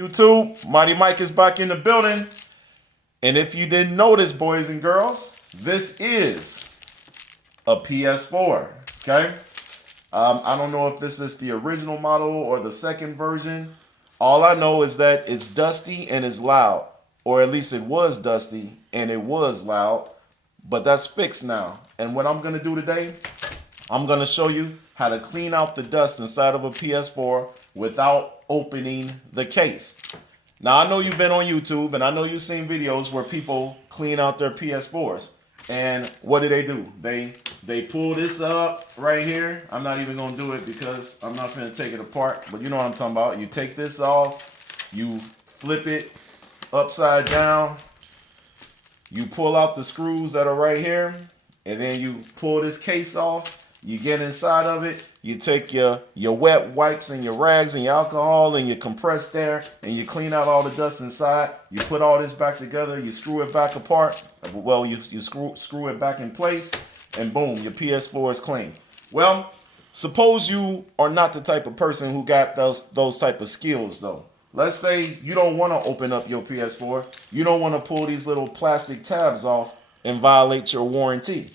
YouTube, Mighty Mike is back in the building. And if you didn't notice, boys and girls, this is a PS4, okay? I don't know if this is the original model or the second version. All I know is that it's dusty and it's loud, or at least it was dusty and it was loud, but that's fixed now. And what I'm gonna do today, I'm gonna show you how to clean out the dust inside of a PS4 without opening the case. Now, I know you've been on YouTube and I know you've seen videos where people clean out their PS4s. And what do? They pull this up right here. I'm not even gonna do it because I'm not gonna take it apart, but you know what I'm talking about. You take this off, you flip it upside down, you pull out the screws that are right here, and then you pull this case off. You get inside of it, you take your wet wipes and your rags and your alcohol and you compress there and you clean out all the dust inside. You put all this back together, you screw it back apart. Well, you screw it back in place and boom, your PS4 is clean. Well, suppose you are not the type of person who got those type of skills though. Let's say you don't want to open up your PS4. You don't want to pull these little plastic tabs off and violate your warranty.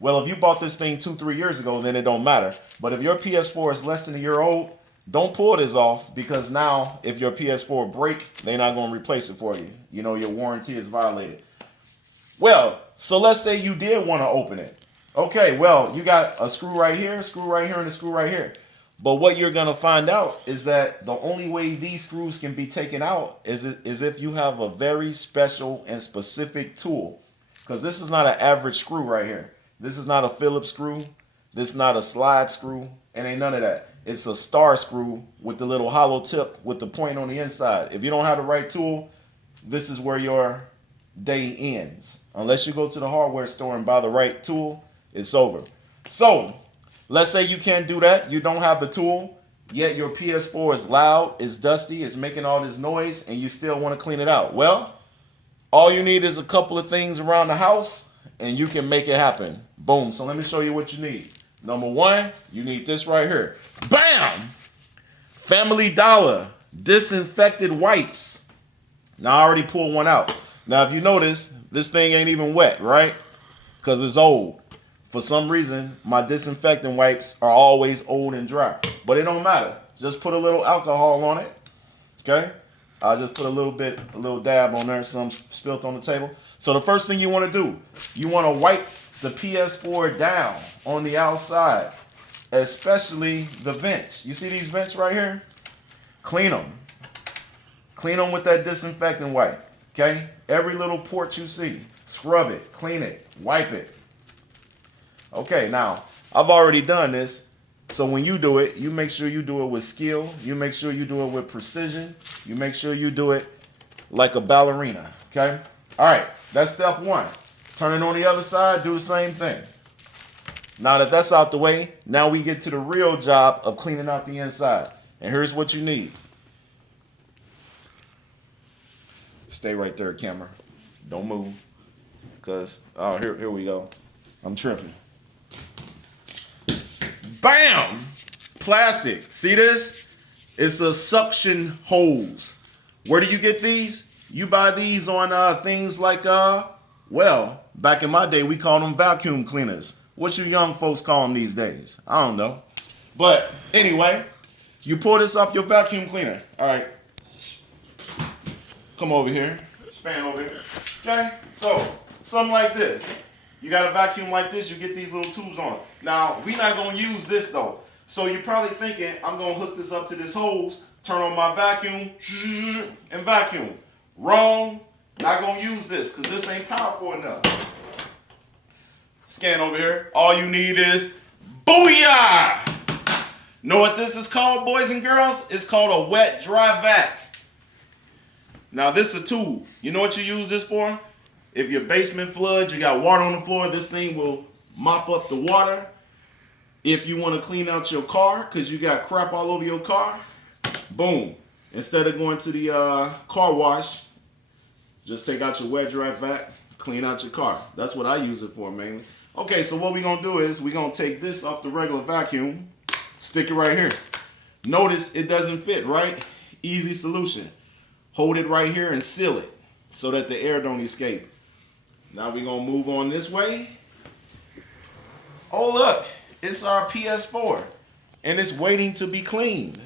Well, if you bought this thing 2-3 years ago, then it don't matter. But if your PS4 is less than a year old, don't pull this off because now if your PS4 break, they're not going to replace it for you. You know, your warranty is violated. Well, so let's say you did want to open it. Okay, well, you got a screw right here, and a screw right here. But what you're going to find out is that the only way these screws can be taken out is if you have a very special and specific tool. Because this is not an average screw right here. This is not a Phillips screw. This is not a slide screw. It ain't none of that. It's a star screw with the little hollow tip with the point on the inside. If you don't have the right tool, this is where your day ends. Unless you go to the hardware store and buy the right tool, it's over. So, let's say you can't do that. You don't have the tool, yet your PS4 is loud, it's dusty, it's making all this noise, and you still want to clean it out. Well, all you need is a couple of things around the house, and you can make it happen. Boom. So let me show you what you need. Number one, you need this right here. Bam! Family Dollar disinfected wipes. Now, I already pulled one out. Now, if you notice, this thing ain't even wet, right? Because it's old. For some reason, my disinfectant wipes are always old and dry. But it don't matter. Just put a little alcohol on it. Okay? I'll just put a little dab on there, some spilt on the table. So the first thing you want to do, you want to wipe the PS4 down on the outside, especially the vents. You see these vents right here? Clean them. Clean them with that disinfectant wipe, okay? Every little port you see, scrub it, clean it, wipe it. Okay, now, I've already done this. So when you do it, you make sure you do it with skill. You make sure you do it with precision. You make sure you do it like a ballerina, okay? All right, that's step one. Turn it on the other side, do the same thing. Now that that's out the way, now we get to the real job of cleaning out the inside. And here's what you need. Stay right there, camera. Don't move. Because, oh, here we go. I'm tripping. Bam! Plastic. See this? It's a suction hose. Where do you get these? You buy these on things like, well, back in my day, we called them vacuum cleaners. What you young folks call them these days? I don't know. But anyway, you pull this off your vacuum cleaner. All right. Come over here. Span over here. Okay? So, something like this. You got a vacuum like this, you get these little tubes on it. Now, we're not going to use this, though. So you're probably thinking, I'm going to hook this up to this hose, turn on my vacuum, and vacuum. Wrong. Not going to use this, because this ain't powerful enough. Scan over here. All you need is, booyah! Know what this is called, boys and girls? It's called a wet dry vac. Now, this is a tool. You know what you use this for? If your basement floods, you got water on the floor, this thing will mop up the water. If you want to clean out your car because you got crap all over your car, boom. Instead of going to the car wash, just take out your wet dry vac, clean out your car. That's what I use it for mainly. Okay, so what we're going to do is we're going to take this off the regular vacuum, stick it right here. Notice it doesn't fit, right? Easy solution. Hold it right here and seal it so that the air don't escape. Now we're going to move on this way. Oh, look. It's our PS4. And it's waiting to be cleaned.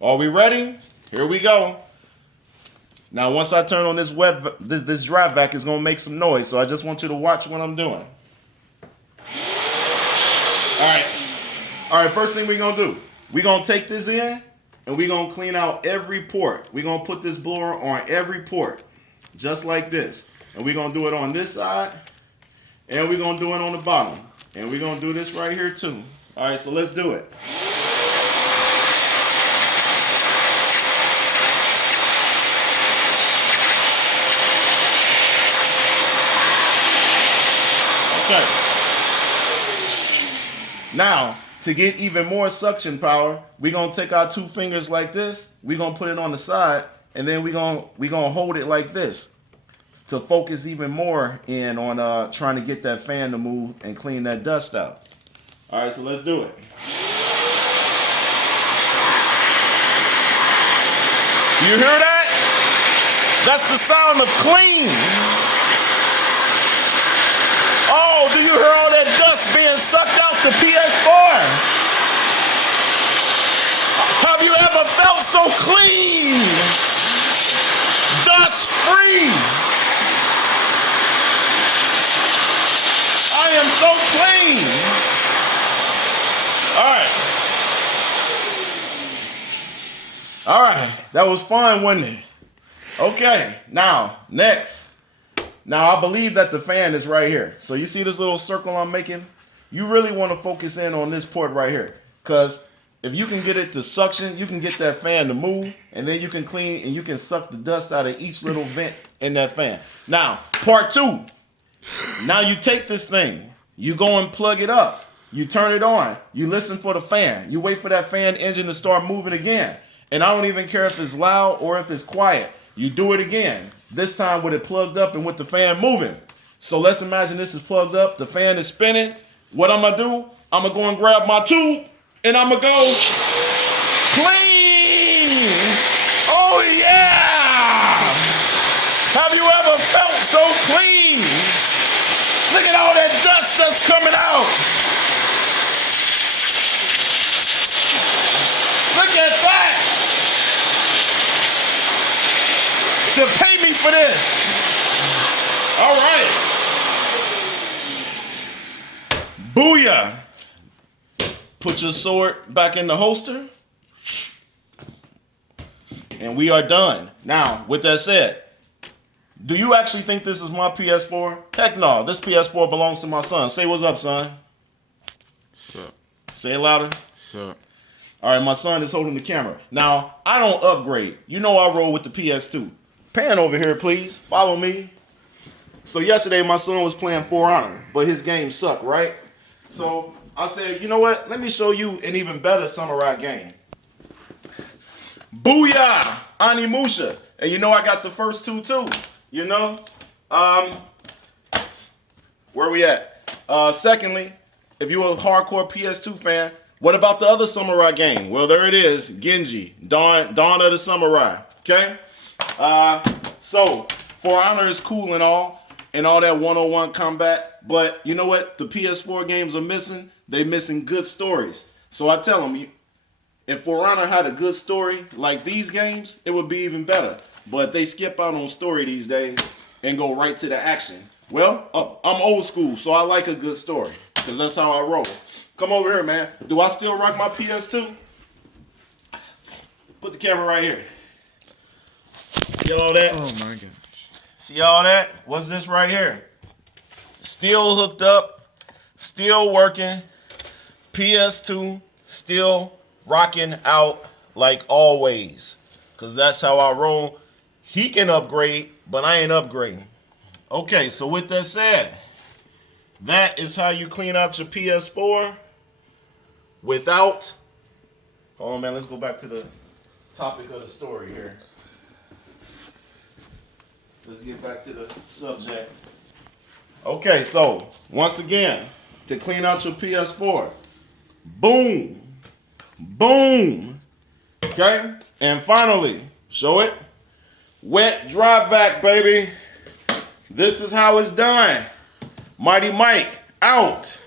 Are we ready? Here we go. Now, once I turn on this this dry vac, it's going to make some noise. So I just want you to watch what I'm doing. All right, first thing we're going to do. We're going to take this in and we're going to clean out every port. We're going to put this blower on every port. Just like this. And we're going to do it on this side. And we're going to do it on the bottom. And we're going to do this right here too. All right, so let's do it. Okay. Now, to get even more suction power, we're going to take our 2 fingers like this. We're going to put it on the side. And then we're going to hold it like this to focus even more in on trying to get that fan to move and clean that dust out. All right, so let's do it. You hear that? That's the sound of clean. Oh, do you hear all that dust being sucked out the PS4? Have you ever felt so clean? Dust free. I am so clean. All right, that was fun, wasn't it? Okay, now, next. Now, I believe that the fan is right here. So you see this little circle I'm making? You really want to focus in on this port right here. Because if you can get it to suction, you can get that fan to move. And then you can clean and you can suck the dust out of each little vent in that fan. Now, part 2. Now you take this thing. You go and plug it up. You turn it on. You listen for the fan. You wait for that fan engine to start moving again. And I don't even care if it's loud or if it's quiet. You do it again. This time with it plugged up and with the fan moving. So let's imagine this is plugged up. The fan is spinning. What I'm going to do, I'm going to go and grab my tube and I'm going to go clean. Oh, yeah. Have you ever felt so clean? Look at all that dust that's coming out. Look at that. To pay me for this. All right. Booyah. Put your sword back in the holster. And we are done. Now, with that said, do you actually think this is my PS4? Heck no. This PS4 belongs to my son. Say what's up, son. Sup. Say it louder. Sup. All right, my son is holding the camera. Now, I don't upgrade. You know I roll with the PS2. Pan over here, please. Follow me. So yesterday, my son was playing For Honor, but his game sucked, right? So I said, you know what? Let me show you an even better samurai game. Booyah! Animusha. And you know I got the first 2 too. You know? Where we at? Secondly, if you're a hardcore PS2 fan, what about the other samurai game? Well, there it is. Genji. Dawn of the Samurai. Okay? So, For Honor is cool and all that one-on-one combat, but you know what the PS4 games are missing? They missing good stories. So I tell them, if For Honor had a good story like these games, it would be even better. But they skip out on story these days and go right to the action. Well, I'm old school, so I like a good story, because that's how I roll. Come over here, man. Do I still rock my PS2? Put the camera right here. See all that? Oh my gosh. See all that? What's this right here? Still hooked up, still working. PS2 still rocking out like always. Because that's how I roll. He can upgrade, but I ain't upgrading. Okay, so with that said, that is how you clean out your PS4 without... Hold on, man. Let's go back to the topic of the story here. Let's get back to the subject. Okay, so once again, to clean out your PS4, boom, boom, okay? And finally, show it. Wet dry vac, baby. This is how it's done. Mighty Mike, out.